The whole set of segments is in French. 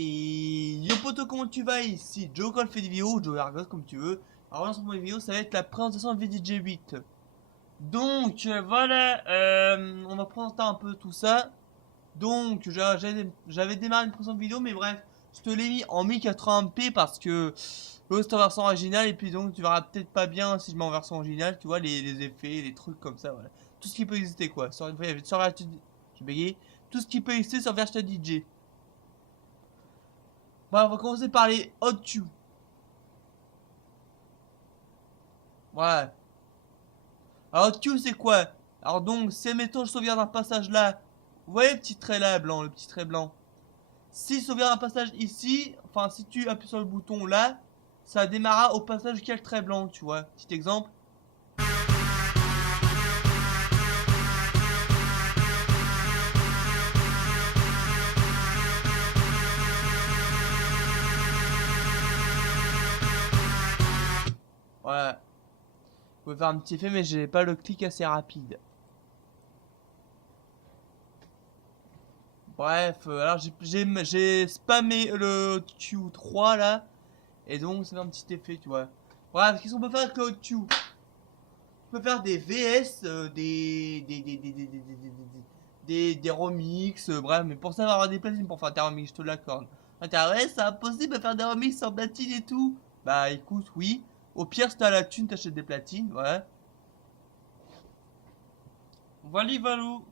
Et yo poto, comment tu vas? Ici Joe Call fait des vidéos, Joe Argos comme tu veux. Alors là sur mon vidéo ça va être la présentation de VDJ8. Donc voilà, on va présenter un peu tout ça. Donc j'avais démarré une précédente vidéo, mais bref, je te l'ai mis en 1080p parce que c'est en version originale. Et puis donc tu verras peut-être pas bien si je mets en version originale, tu vois, les effets, les trucs comme ça, voilà. Tout ce qui peut exister quoi, j'ai bégayé. Tout ce qui peut exister sur Versta DJ. Bon, on va commencer par les Hot Q. Voilà. Alors, Hot Q, c'est quoi? Alors, donc, si mettons je sauvegarde un passage là, vous voyez le petit trait là, blanc, le petit trait blanc. Si je sauvegarde un passage ici, enfin, si tu appuies sur le bouton là, ça démarrera au passage qui a le trait blanc, tu vois. Petit exemple. Voilà. Vous pouvez faire un petit effet, mais j'ai pas le clic assez rapide. Bref, alors j'ai spammé le Q3 là. Et donc, ça fait un petit effet, tu vois. Bref, qu'est-ce qu'on peut faire avec le Hot Q? On peut faire des VS, des remixes, bref, mais pour ça, il va y avoir des platines pour faire des remixes, je te l'accorde. Ah, ouais, c'est impossible de faire des remixes sans platine et tout. Bah écoute, oui. Au pire, si t'as la thune, t'achètes des platines, ouais. Voilà, valou.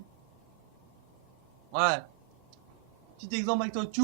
Ouais. Petit exemple avec ton Q.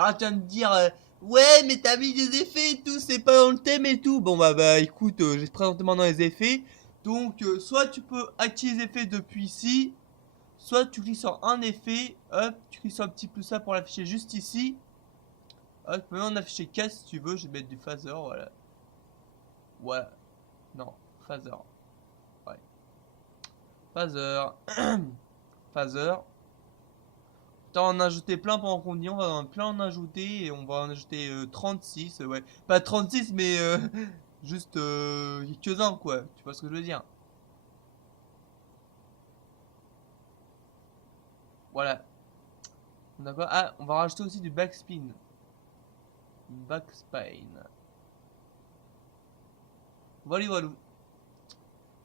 Alors tu vas me dire, ouais, mais t'as mis des effets et tout, c'est pas dans le thème et tout. Bon bah écoute, je vais te présenter maintenant les effets. Donc soit tu peux activer les effets depuis ici, soit tu cliques sur un effet, hop, tu cliques sur un petit plus là pour l'afficher juste ici. Hop, tu peux même en afficher 4 si tu veux, je vais mettre du phaser, voilà. Voilà, non, phaser, ouais. Phaser, phaser. T'en en ajouter plein pendant qu'on dit, on va en plein en ajouter et on va en ajouter 36, ouais. Pas 36 mais juste quelques-uns quoi, tu vois ce que je veux dire. Voilà. D'accord. Ah, on va rajouter aussi du backspin. Backspin. Voilà, voilà.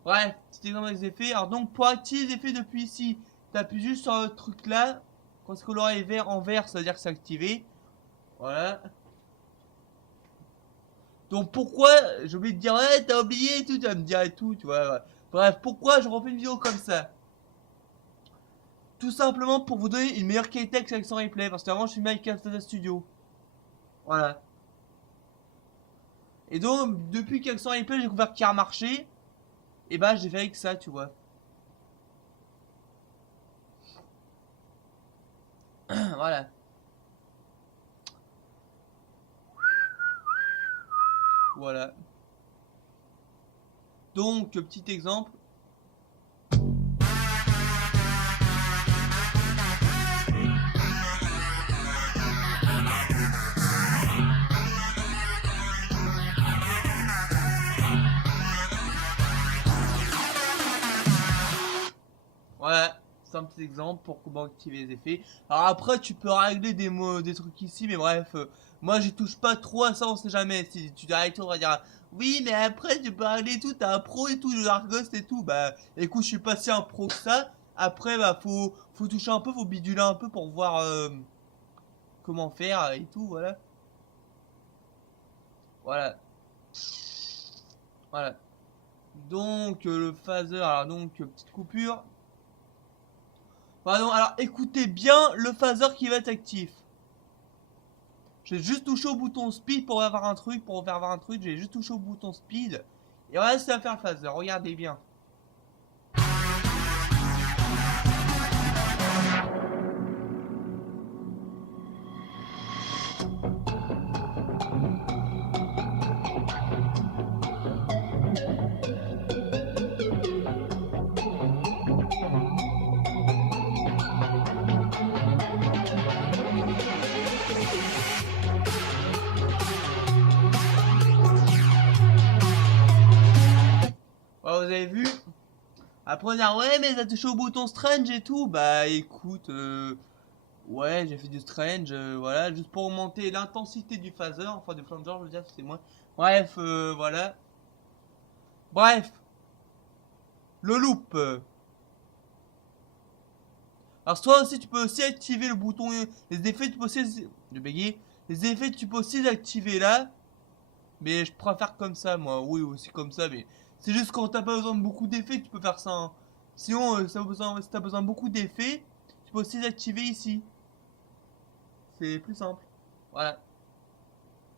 Bref, petit exemple des effets. Alors donc pour activer les effets depuis ici, t'appuies juste sur le truc là. Quand ce coloré est vert en vert, ça veut dire que c'est activé. Voilà. Donc pourquoi, j'ai oublié de dire, ouais, t'as oublié et tout, tu vas me dire et tout, tu vois. Ouais. Bref, pourquoi je refais une vidéo comme ça? Tout simplement pour vous donner une meilleure qualité avec Action Replay, parce qu'avant je suis avec Camtasia Studio. Voilà. Et donc, depuis qu'Action Replay, j'ai découvert qu'il a marché, et bah j'ai fait avec ça, tu vois. Voilà. Voilà. Donc, petit exemple. Voilà, c'est un petit exemple pour comment activer les effets. Alors après, tu peux régler des trucs ici, mais bref, moi j'y touche pas trop à ça, on sait jamais. Si tu dis on va dire, oui, mais après tu peux régler tout, t'as un pro et tout, de l'Argos et tout. Bah écoute, je suis pas si un pro que ça. Après, bah faut toucher un peu, faut biduler un peu pour voir comment faire et tout, voilà. Voilà, voilà. Donc le phaser, alors donc petite coupure. Pardon, alors écoutez bien le phaser qui va être actif. J'ai juste touché au bouton speed pour avoir un truc, j'ai juste touché au bouton speed. Et voilà, ça va faire le phaser, regardez bien. Voilà, vous avez vu. Après on dire ouais mais t'as touché au bouton strange et tout. Bah écoute, ouais j'ai fait du strange, voilà, juste pour augmenter l'intensité du phaser, enfin du flanger je veux dire, c'est moi. Bref, voilà. Bref, le loop. Alors toi aussi tu peux aussi activer le bouton, les effets tu peux aussi, de bégayer, les effets tu peux aussi les activer là. Mais je préfère comme ça moi, oui aussi comme ça, mais c'est juste quand t'as pas besoin de beaucoup d'effets que tu peux faire ça. Hein. Sinon, si t'as besoin de beaucoup d'effets, tu peux aussi les activer ici. C'est plus simple. Voilà.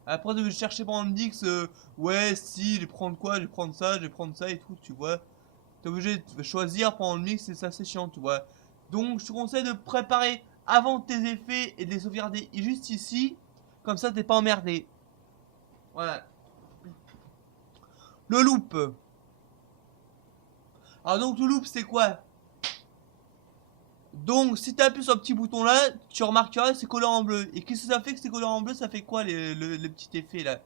Après de chercher pendant le mix, ouais si, je vais prendre quoi, je vais prendre ça, je vais prendre ça et tout, tu vois. T'es obligé de choisir pendant le mix et ça c'est chiant, tu vois. Donc je te conseille de préparer avant tes effets et de les sauvegarder juste ici. Comme ça t'es pas emmerdé. Voilà. Le loop. Alors donc le loop c'est quoi? Donc si tu appuies sur le petit bouton là, tu remarqueras c'est coloré en bleu. Et qu'est-ce que ça fait que c'est coloré en bleu? Ça fait quoi le petit effet là?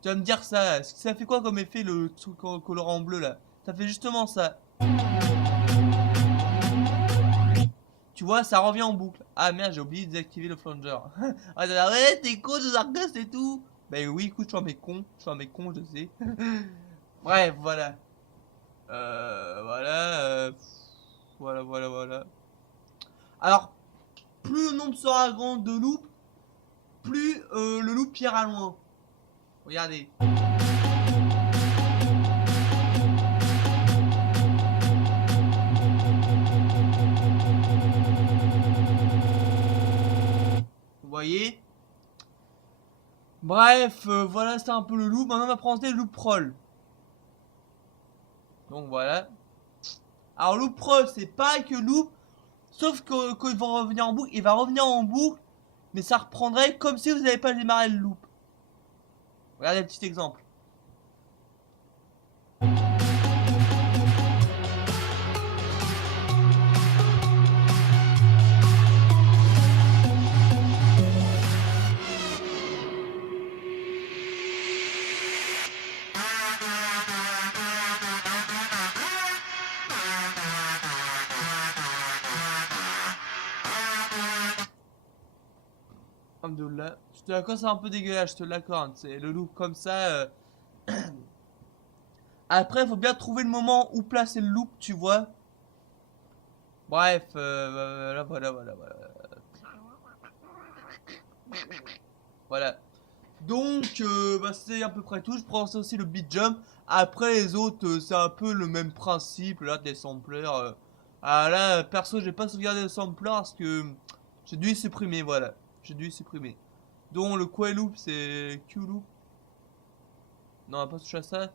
Tu vas me dire ça. Ça fait quoi comme effet le truc coloré en bleu là? Ça fait justement ça. Tu vois, ça revient en boucle. Ah merde, j'ai oublié de désactiver le flanger. Ah ouais, t'es con, de Zargos et tout. Bah oui, écoute, je suis un mec con. Je suis un mec con, je sais. Bref, voilà. Voilà. Voilà. Alors, plus le nombre sera grand de loops, plus le loop ira loin. Regardez. Vous voyez? Bref, voilà, c'est un peu le loop. Maintenant, on va présenter le loop roll. Donc voilà. Alors, loop roll, c'est pareil que loop, sauf que quand il va revenir en boucle, il va revenir en boucle, mais ça reprendrait comme si vous n'avez pas démarré le loop. Regardez un petit exemple. Alhamdoulilah. Je te l'accorde, c'est un peu dégueulasse, je te l'accorde. C'est le loop comme ça. Après, il faut bien trouver le moment où placer le loop, tu vois. Bref, voilà. Voilà. Donc, bah, c'est à peu près tout. Je prends aussi le beat jump. Après, les autres, c'est un peu le même principe, là, des samplers. Ah là, perso, j'ai pas sauvegardé le sampler parce que j'ai dû y supprimer, voilà. J'ai dû y supprimer. Donc, le Quay loop, c'est Q loop. Non, on va pas toucher à ça.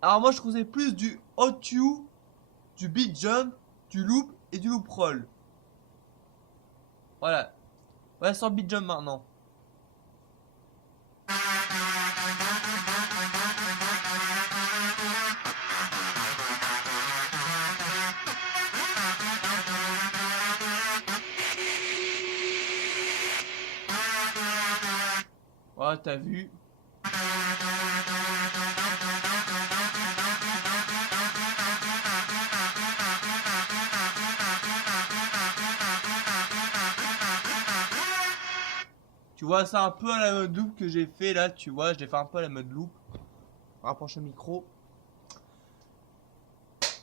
Alors, moi, je conseille plus du hot Q, du beat jump, du loop et du loop roll. Voilà. Ouais, sans beat jump maintenant. Ouais, t'as vu. Tu vois, c'est un peu à la mode loop que j'ai fait là, tu vois, je l'ai fait un peu à la mode loop. Rapproche le micro.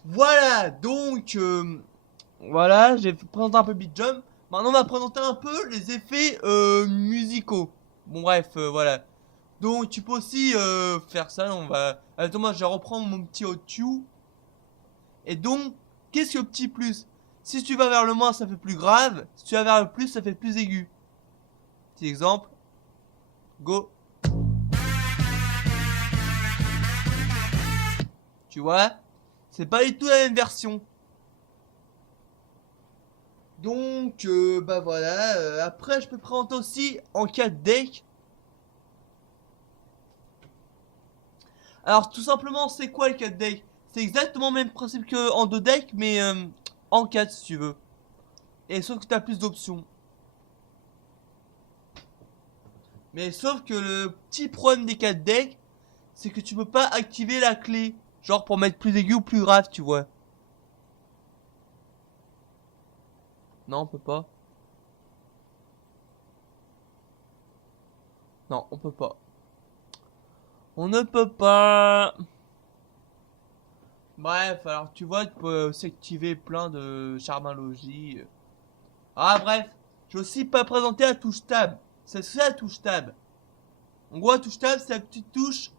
Voilà, donc, voilà, j'ai présenté un peu Beat Jump. Maintenant, on va présenter un peu les effets musicaux. Bon, bref, voilà. Donc, tu peux aussi faire ça. On va. Attends, moi, je vais reprendre mon petit audio. Et donc, qu'est-ce que le petit plus? Si tu vas vers le moins, ça fait plus grave. Si tu vas vers le plus, ça fait plus aigu. Petit exemple. Go. Tu vois? C'est pas du tout la même version. Donc, bah voilà. Après, je peux présenter aussi en 4 decks. Alors, tout simplement, c'est quoi le 4 deck? C'est exactement le même principe qu'en 2 decks, mais en 4 si tu veux. Et sauf que tu as plus d'options. Mais sauf que le petit problème des 4 decks, c'est que tu peux pas activer la clé. Genre pour mettre plus aigu ou plus grave, tu vois. Non, on peut pas. Non, on peut pas. On ne peut pas. Bref, alors tu vois, tu peux aussi activer plein de charmologie. Ah bref, je vais aussi pas présenter la touche tab. C'est ça la touche tab. En gros, la touche tab, c'est la petite touche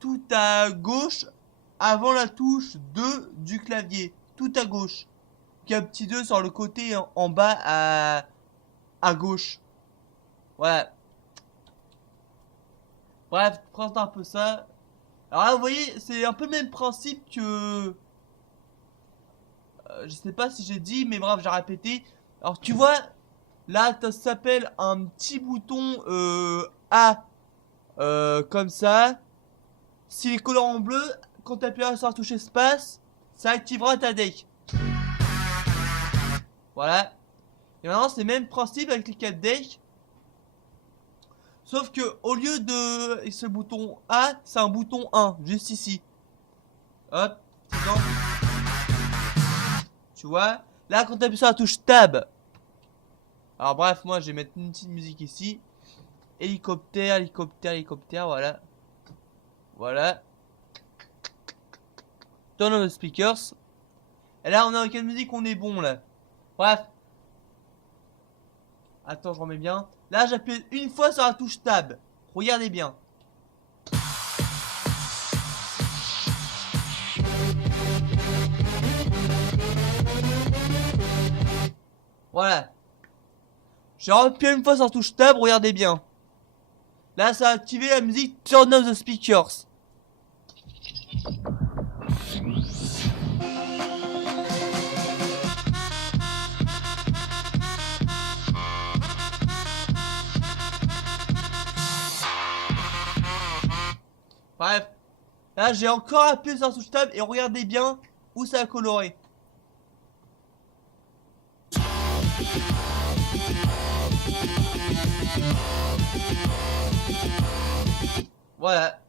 tout à gauche avant la touche 2 du clavier. Tout à gauche. Qui a un petit 2 sur le côté en bas à gauche. Voilà. Bref, présente un peu ça. Alors là, vous voyez, c'est un peu le même principe que... je sais pas si j'ai dit, mais bref, j'ai répété. Alors tu vois, là, ça s'appelle un petit bouton A. Comme ça. S'il est coloré en bleu, quand tu appuieras sur la touche espace, ça activera ta deck. Voilà. Et maintenant, c'est le même principe avec les 4 decks. Sauf que au lieu de ce bouton A, c'est un bouton 1, juste ici. Hop, exemple. Tu vois? Là, quand tu appuies sur la touche Tab. Alors bref, moi, je vais mettre une petite musique ici. Hélicoptère, hélicoptère, hélicoptère, voilà. Voilà. Turn on the speakers. Et là, on a quelle musique, on est bon, là. Bref. Attends, je remets bien. Là, j'appuie une fois sur la touche Tab. Regardez bien. Voilà. J'ai appuyé une fois sur la touche Tab, regardez bien. Là, ça a activé la musique Turn on the speakers. Bref. Là, j'ai encore appuyé sur la touche Tab et regardez bien où ça a coloré. Voilà.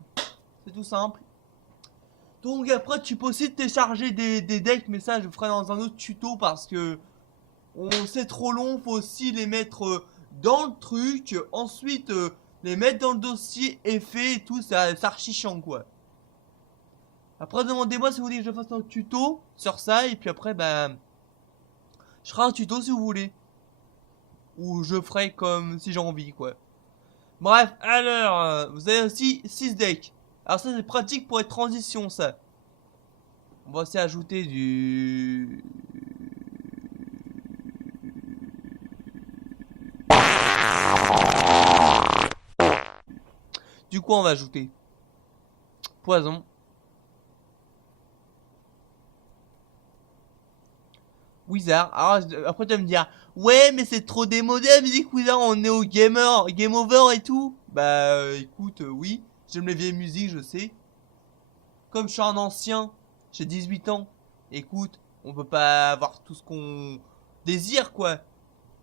C'est tout simple. Donc après, tu peux aussi télécharger des decks, mais ça, je ferai dans un autre tuto parce que c'est trop long. Faut aussi les mettre dans le truc. Ensuite, les mettre dans le dossier effet et tout. C'est archi chiant, quoi. Après, demandez-moi si vous voulez que je fasse un tuto sur ça. Et puis après, bah, je ferai un tuto si vous voulez. Ou je ferai comme si j'ai envie, quoi. Bref, alors, vous avez aussi 6 decks. Alors ça, c'est pratique pour les transitions, ça. On va aussi ajouter du... Du coup, on va ajouter poison. Wizard. Alors, après, tu vas me dire, ouais, mais c'est trop démodé la musique Wizard, on est au gamer, game over et tout. Bah, écoute, oui, j'aime les vieilles musiques, je sais. Comme je suis un ancien, j'ai 18 ans, écoute, on peut pas avoir tout ce qu'on désire, quoi.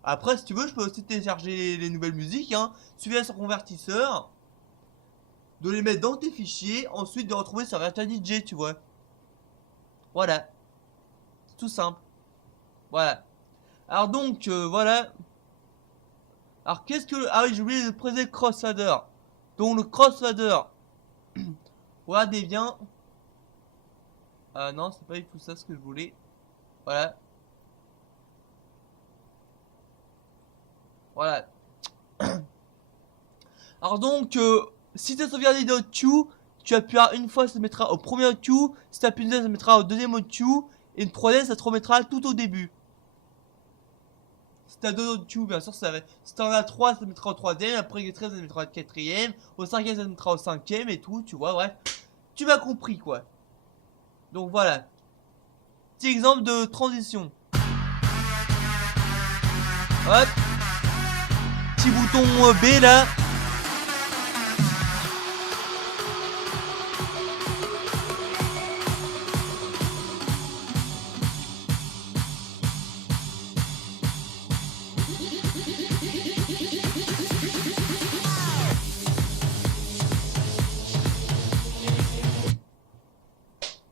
Après, si tu veux, je peux aussi télécharger les nouvelles musiques, hein. Suivez sur convertisseur, de les mettre dans tes fichiers, ensuite de retrouver sur Virtual DJ, tu vois. Voilà. C'est tout simple. Voilà. Alors donc, voilà. Alors qu'est-ce que... Ah oui, j'ai oublié de présenter le crossfader. Donc le crossfader. Regardez bien. Non, c'est pas du tout ça ce que je voulais. Voilà. Voilà. Alors donc, si tu as sauvegardé d'O2, tu appuieras une fois, ça te mettra au premier O2. Si tu appuies une fois, ça te mettra au deuxième O2. Et une troisième, ça te remettra tout au début. Si t'as deux autres tubes, bien sûr, ça va. Si t'en as trois, ça te mettra au troisième. Après, les 13, ça te mettra au quatrième. Au cinquième, ça te mettra au cinquième et tout, tu vois, bref. Tu m'as compris, quoi. Donc voilà. Petit exemple de transition. Hop. Petit bouton B là.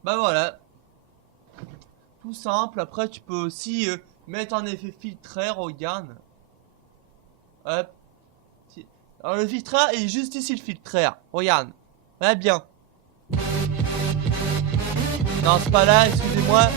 Bah voilà. Tout simple. Après, tu peux aussi mettre un effet filtré, regarde. Hop. Alors le filtreur est juste ici, le filtreur. Regarde. Ah bien. Non, c'est pas là, excusez-moi.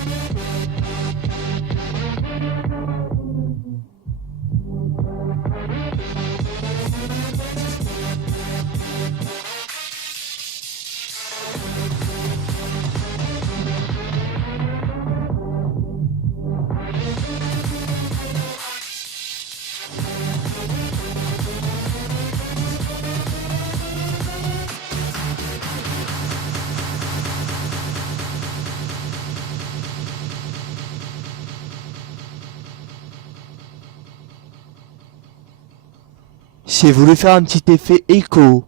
J'ai voulu faire un petit effet écho.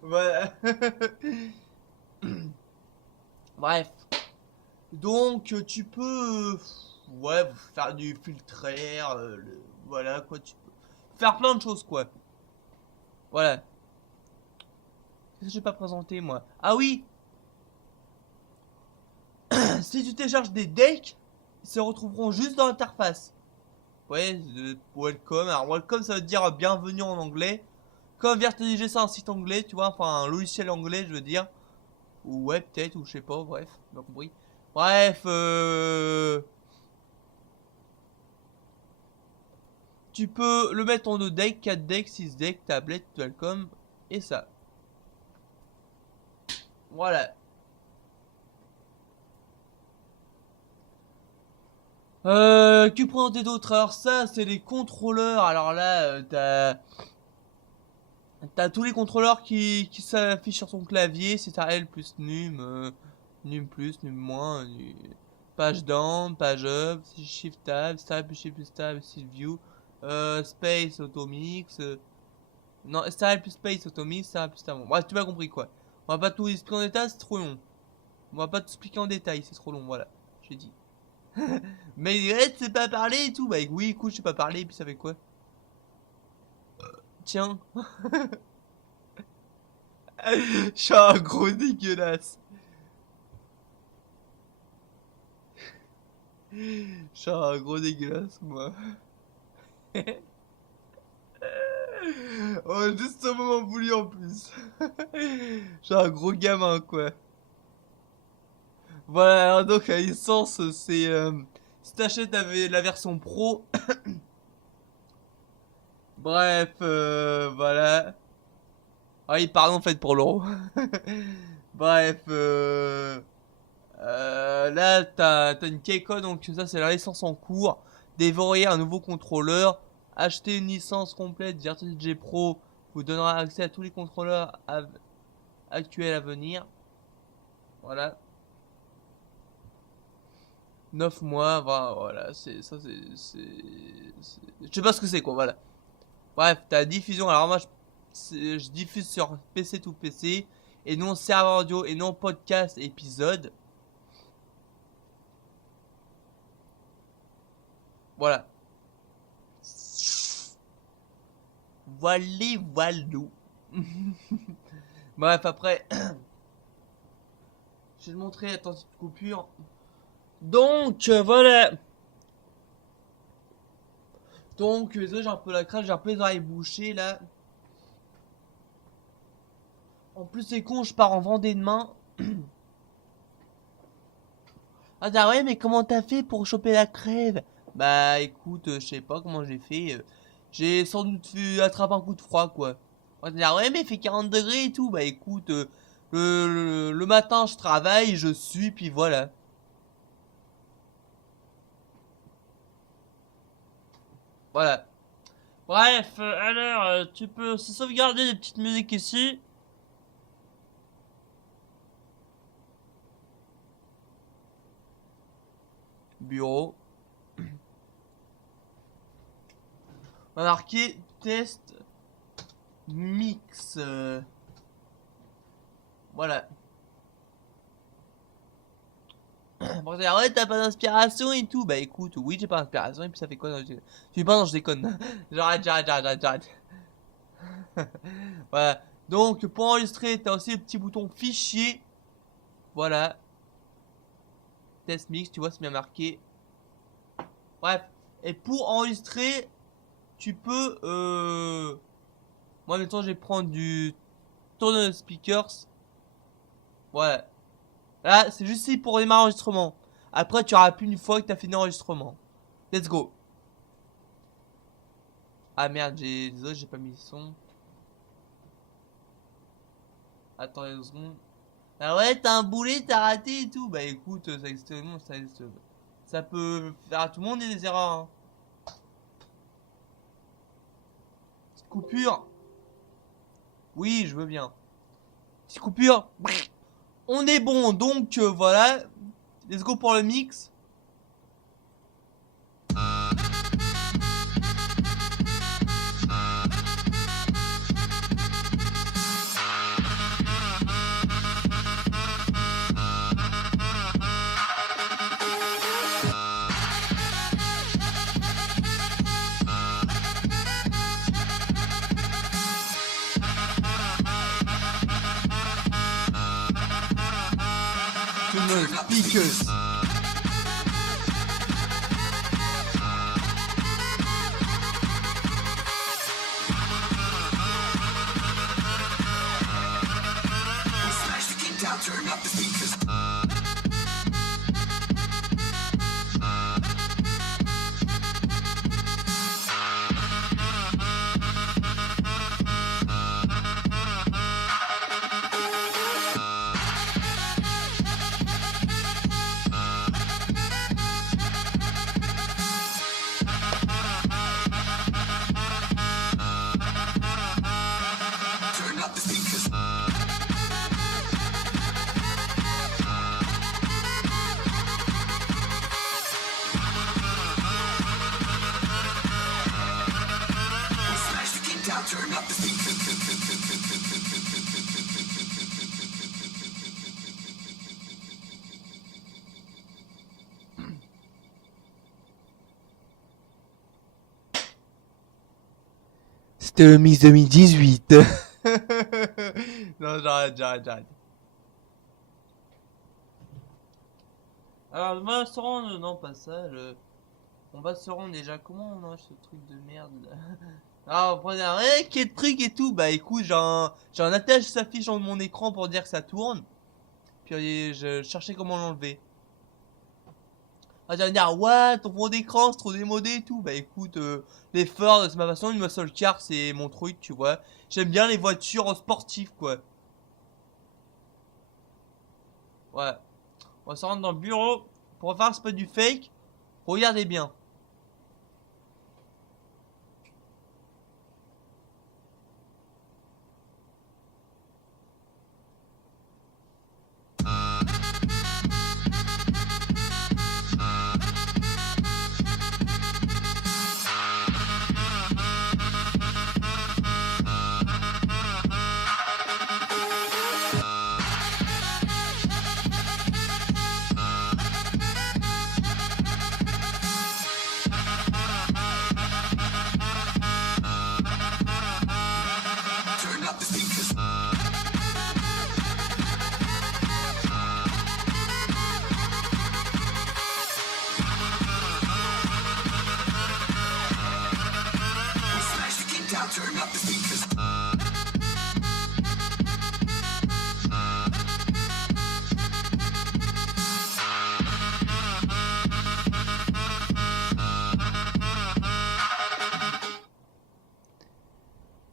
Voilà. Bref. Donc tu peux ouais faire du filtraire, voilà quoi, tu peux faire plein de choses quoi. Voilà. Qu'est-ce que j'ai pas présenté moi? Ah oui. Si tu télécharges des decks, ils se retrouveront juste dans l'interface. Ouais, welcome. Alors welcome ça veut dire bienvenue en anglais. Comme VirtualDJ c'est un site anglais, tu vois, enfin un logiciel anglais je veux dire. Ou ouais peut-être, ou je sais pas, bref, pas compris. Bref, tu peux le mettre en 2 decks, 4 decks, 6 decks, tablette, welcome, et ça. Voilà. Que présenter d'autres? Alors ça, c'est les contrôleurs. Alors là, t'as tous les contrôleurs qui s'affichent sur ton clavier. C'est ta L plus num, num plus, num moins, page down, page up, shift tab, style plus shift plus tab, style view, space, automix, non, style plus space, automix, style plus tab. Bref, tu m'as compris quoi. On va pas tout expliquer en détail, c'est trop long. On va pas tout expliquer en détail, c'est trop long, voilà. J'ai dit. Mais tu sais pas parler et tout. Bah oui, écoute, je sais pas parler, et puis ça fait quoi? Tiens. Je suis un gros dégueulasse. Je suis un gros dégueulasse, moi. Oh, juste au moment voulu en plus. Je suis un gros gamin, quoi. Voilà, alors donc la licence, c'est... si t'achètes la version pro... Bref, voilà. Ah oui, pardon, en fait, pour l'euro. Bref, là, t'as une Keiko, donc ça, c'est la licence en cours. Dévorer un nouveau contrôleur. Acheter une licence complète VirtualDJ Pro vous donnera accès à tous les contrôleurs actuels à venir. Voilà. 9 mois, voilà, c'est ça, je sais pas ce que c'est quoi, voilà. Bref, t'as diffusion. Alors moi, je diffuse sur PC to PC et non serveur audio et non podcast épisode. Voilà. Voilou. Bref, après, je vais te montrer, attends, cette coupure. Donc, voilà. Donc, désolé, j'ai un peu la crâne, j'ai un peu les oreilles bouchées là. En plus, c'est con, je pars en Vendée demain. Ah, bah ouais, mais comment t'as fait pour choper la crève? Bah, écoute, je sais pas comment j'ai fait. J'ai sans doute attrapé un coup de froid, quoi. On va dire, ouais, mais il fait 40 degrés et tout. Bah, écoute, le matin, je travaille, je suis, puis voilà. Voilà. Bref, alors, tu peux sauvegarder des petites musiques ici. Bureau. On va marquer test mix. Voilà. Bon, ouais, t'as pas d'inspiration et tout. Bah écoute, oui, j'ai pas d'inspiration. Et puis ça fait quoi? Tu dis pas, non, je déconne. J'arrête. Voilà. Donc, pour enregistrer, t'as aussi le petit bouton fichier. Voilà. Test mix, tu vois, c'est bien marqué. Bref. Et pour enregistrer, tu peux. Moi, maintenant, je vais prendre du tourne speakers. Voilà. Là, c'est juste ici pour démarrer l'enregistrement. Après, tu auras plus une fois que tu as fini l'enregistrement. Let's go. Ah merde, désolé, j'ai pas mis le son. Attends une seconde. Ah ouais, t'as un boulet, t'as raté et tout. Bah écoute, ça existe, non, ça existe. Ça peut faire à tout le monde des erreurs. Hein. Petite coupure. Oui, je veux bien. Petite coupure. On est bon, donc voilà. Let's go pour le mix. To the speakers. Turn up the speakers. Turn up the speakers. C'était le mix 2018. Non, j'arrête. Alors, on va se rendre. Non, pas ça. On va se rendre déjà. Comment on mange ce truc de merde là? Ah, on prenait un quel truc et tout. Bah écoute, j'ai un attache qui s'affiche sur mon écran pour dire que ça tourne. Puis je cherchais comment l'enlever. Ah, tu vas me dire, ouais, ton fond d'écran c'est trop démodé et tout. Bah écoute, les Ford, c'est ma façon, une muscle car, c'est mon truc, tu vois. J'aime bien les voitures sportives, quoi. Ouais. On va se rendre dans le bureau. Pour faire c'est pas du fake. Regardez bien. Turn up the speakers.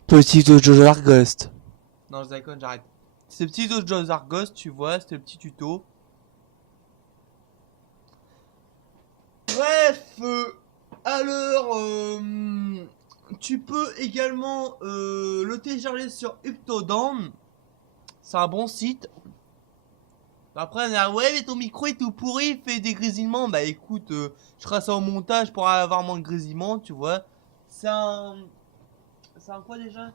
Petit Jojo Arghost. Non, je déconne, j'arrête. C'est le petit Jojo Arghost, tu vois, c'était le petit tuto. Bref, Alors, tu peux également le télécharger sur Uptodown. C'est un bon site. Après, on a ouais, mais ton micro est tout pourri, il fait des grésillements. Bah écoute, je ferai ça au montage pour avoir moins de grésillements, tu vois. C'est un. C'est un quoi déjà?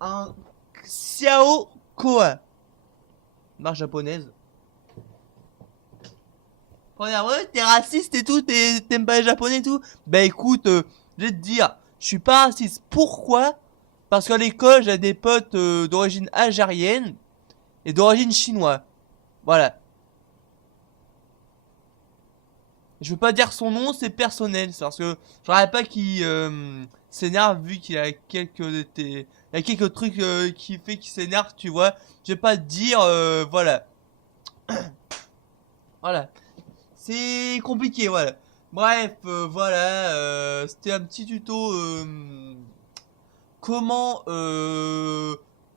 Un Xiao Koa. Marque japonaise. Regarde, ouais, t'es raciste et tout, t'aimes pas les japonais et tout. Bah écoute, je vais te dire, je suis pas raciste. Pourquoi? Parce qu'à l'école, j'ai des potes d'origine algérienne et d'origine chinoise. Voilà. Je veux pas dire son nom, c'est personnel. C'est parce que je voudrais pas qu'il s'énerve vu qu'il a il y a quelques trucs qui fait qu'il s'énerve, tu vois. Je vais pas te dire, voilà. Voilà. C'est compliqué, voilà. Bref, voilà, c'était un petit tuto comment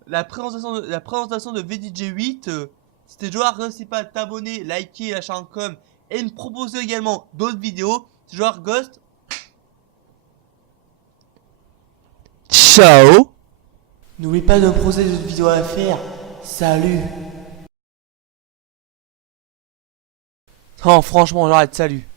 la présentation de VDJ8. C'était joueur, n'hésite pas à t'abonner, liker, lâcher un com et me proposer également d'autres vidéos. C'est joueur Ghost. Ciao. N'oublie pas de me proposer d'autres vidéos à faire. Salut. Oh franchement j'arrête, salut.